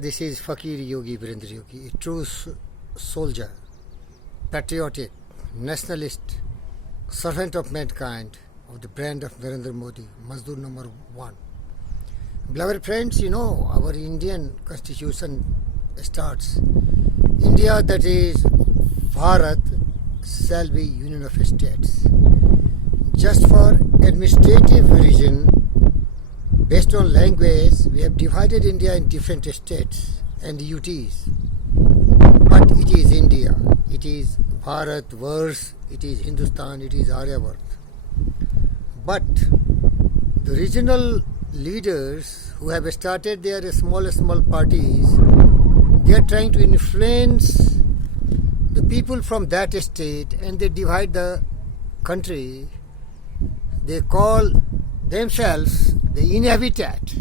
This is Fakir Yogi Virendra Yogi, a true soldier, patriotic, nationalist, servant of mankind, of the brand of Narendra Modi, Mazdoor number one. Beloved friends, you know our Indian constitution starts, India, that is Bharat, shall be union of states. Just for administrative reason, based on language, we have divided India in different states and UTs. But it is India, it is Bharat, Varsh, it is Hindustan, it is Aryabhat. But the regional leaders who have started their small parties, they are trying to influence the people from that state and they divide the country. They call themselves the inhabitant,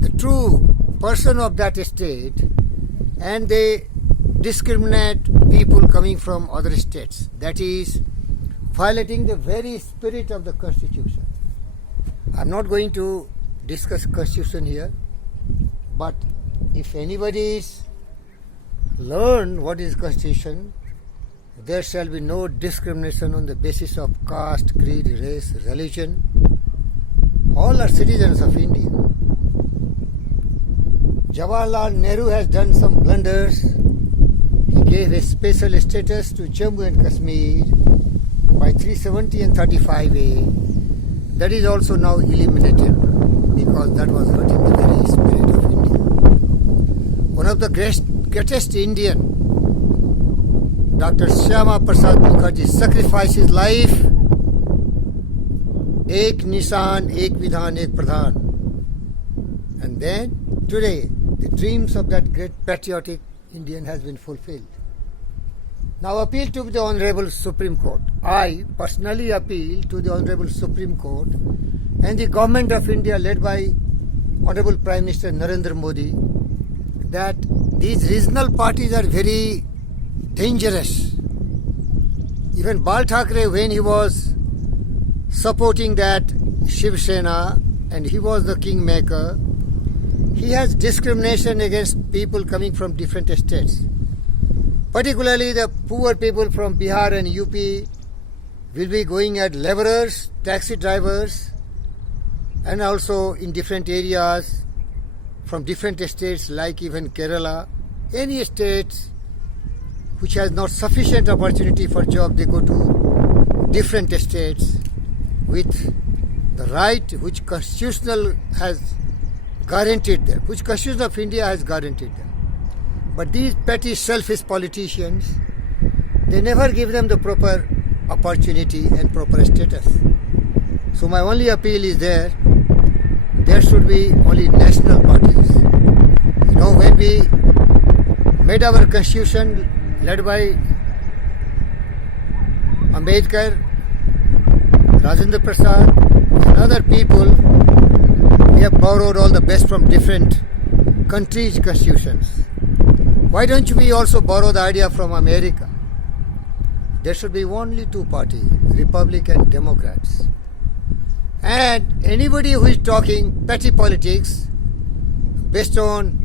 the true person of that state, and they discriminate people coming from other states. That is violating the very spirit of the constitution. I'm not going to discuss constitution here, but if anybody is learn what is constitution, there shall be no discrimination on the basis of caste, creed, race, religion. All are citizens of India. Jawaharlal Nehru has done some blunders. He gave a special status to Jammu and Kashmir by 370 and 35A. That is also now eliminated because that was hurting the very spirit of India. One of the greatest Indian, Dr. Shyama Prasad Mukherjee, sacrificed his life. Ek Nishan, Ek Vidhan, Ek Pradhan. And then today, the dreams of that great patriotic Indian has been fulfilled. Now appeal to the Honorable Supreme Court. I personally appeal to the Honorable Supreme Court and the Government of India led by Honorable Prime Minister Narendra Modi that these regional parties are very dangerous. Even Bal Thackeray, when he was supporting that Shiv Sena and he was the kingmaker, he has discrimination against people coming from different states. Particularly the poor people from Bihar and UP will be going as laborers, taxi drivers, and also in different areas from different states like even Kerala. Any states which has not sufficient opportunity for job, they go to different states with the right which constitutional has guaranteed them, which Constitution of India has guaranteed them. But these petty selfish politicians, they never give them the proper opportunity and proper status. So my only appeal is there should be only national parties. You know, when we made our constitution led by Ambedkar, Rajendra Prasad, and other people, we have borrowed all the best from different countries' constitutions. Why don't we also borrow the idea from America? There should be only two parties, Republic and Democrats. And anybody who is talking petty politics based on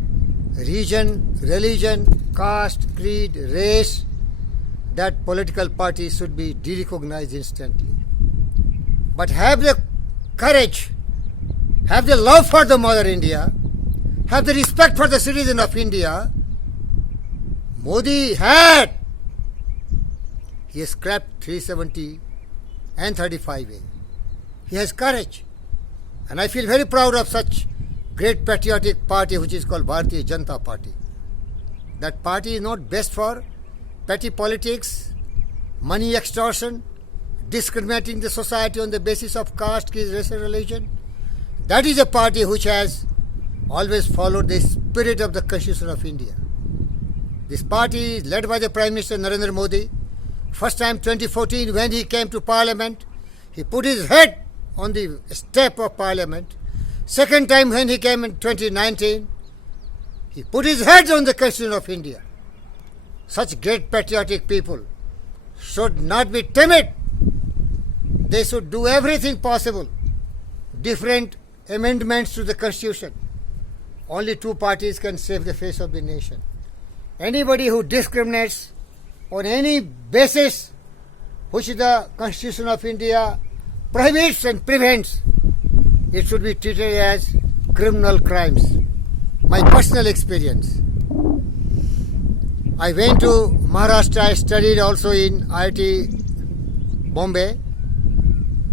region, religion, caste, creed, race, that political party should be derecognized instantly. But have the courage, have the love for the Mother India, have the respect for the citizen of India. Modi had. He has scrapped 370 and 35A. He has courage. And I feel very proud of such great patriotic party which is called Bharatiya Janata Party. That party is not best for petty politics, money extortion, discriminating the society on the basis of caste, creed, race and religion. That is a party which has always followed the spirit of the Constitution of India. This party is led by the Prime Minister Narendra Modi. First time 2014 when he came to Parliament, he put his head on the step of Parliament. Second time when he came in 2019, he put his head on the Constitution of India. Such great patriotic people should not be timid. They should do everything possible. Different amendments to the Constitution. only two parties can save the face of the nation. Anybody who discriminates on any basis which the Constitution of India prohibits and prevents, it should be treated as criminal crimes. My personal experience. I went to Maharashtra, I studied also in IIT Bombay.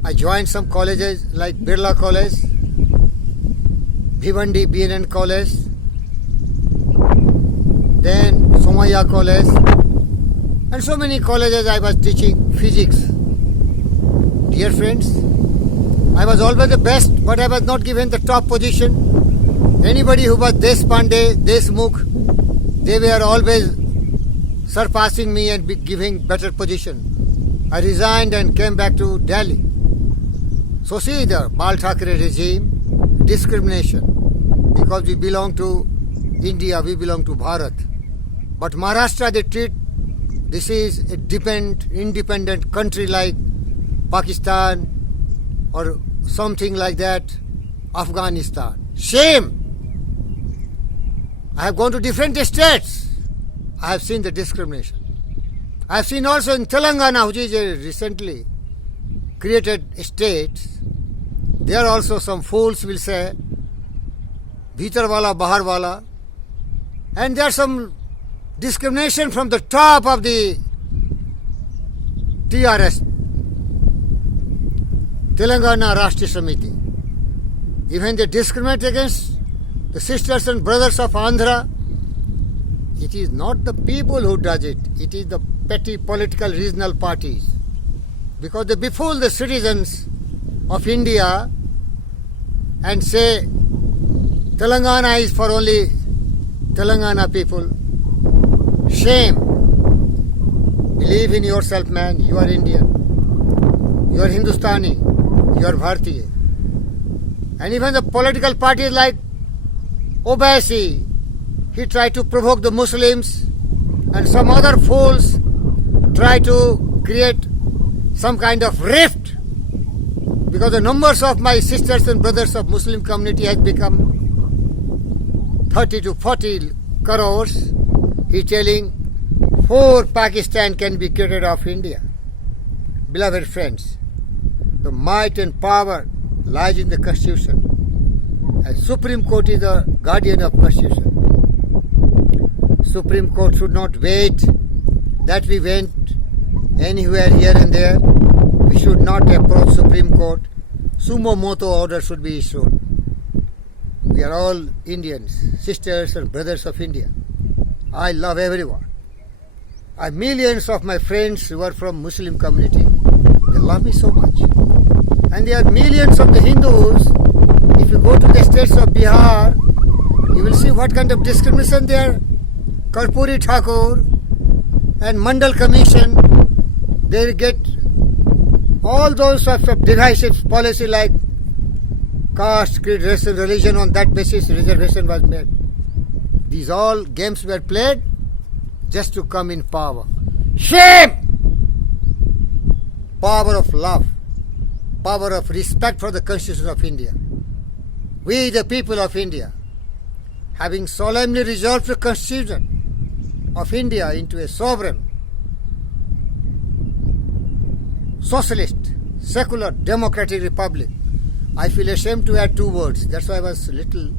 I joined some colleges like Birla College, Bhivandi BNN College, then Somaya College, and so many colleges I was teaching physics. Dear friends, I was always the best, but I was not given the top position. Anybody who was Deshpande, Deshmukh, they were always surpassing me and giving better position. I resigned and came back to Delhi. So see the Bal Thackeray regime, discrimination, because we belong to India, we belong to Bharat. But Maharashtra, they treat this is a independent country like Pakistan or something like that, Afghanistan. Shame! I have gone to different states. I have seen the discrimination. I have seen also in Telangana, which is a recently created state, there also some fools will say, Bhitar wala, Bahar wala, and there is some discrimination from the top of the TRS, Telangana Rashtriya Samiti. Even they discriminate against the sisters and brothers of Andhra. It is not the people who does it. It is the petty political regional parties. Because they befool the citizens of India and say Telangana is for only Telangana people. Shame. Believe in yourself, man. You are Indian. You are Hindustani. You are Bharatiya. And even the political parties like Obaisi, he tried to provoke the Muslims, and some other fools try to create some kind of rift, because the numbers of my sisters and brothers of Muslim community has become 30 to 40 crores. He telling 4 Pakistan can be created of India. Beloved friends, the might and power lies in the Constitution, and Supreme Court is the guardian of Constitution. Supreme Court should not wait that we went anywhere here and there. We should not approach Supreme Court. Sumo moto order should be issued. We are all Indians, sisters and brothers of India. I love everyone. I have millions of my friends who are from Muslim community. They love me so much. And there are millions of the Hindus. If you go to the states of Bihar, you will see what kind of discrimination there. Karpuri Thakur and Mandal Commission, they get all those sorts of divisive policy like caste, creed, race and religion. On that basis reservation was made. These all games were played just to come in power. Shame! Power of love, power of respect for the Constitution of India. We, the people of India, having solemnly resolved the Constitution of India into a sovereign, socialist, secular, democratic republic. I feel ashamed to add 2 words. That's why I was a little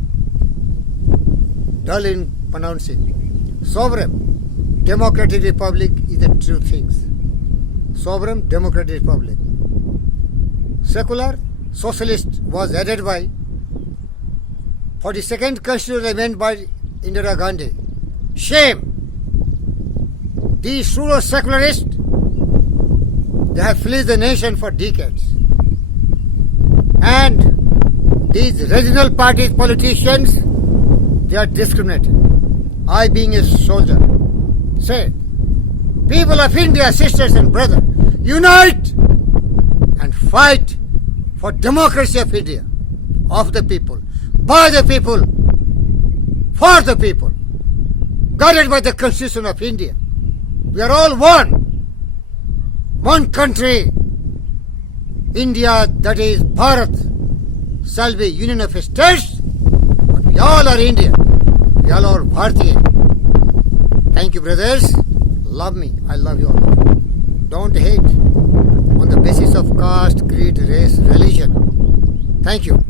dull in pronouncing. Sovereign, democratic republic is the true things. Sovereign, democratic republic. Secular, socialist was added by 42nd Constitutional Amendment by Indira Gandhi. Shame! These pseudo secularists, they have fleeced the nation for decades. And these regional party politicians, they are discriminated. I, being a soldier, say, people of India, sisters and brothers, unite and fight for democracy of India, of the people, by the people, for the people, guided by the Constitution of India. We are all one country. India, that is Bharat, shall be union of states, but We all are Indian. We all are Bharatiya. Thank you, brothers. Love me. I love you all. Don't hate on the basis of caste, creed, race, religion. Thank you.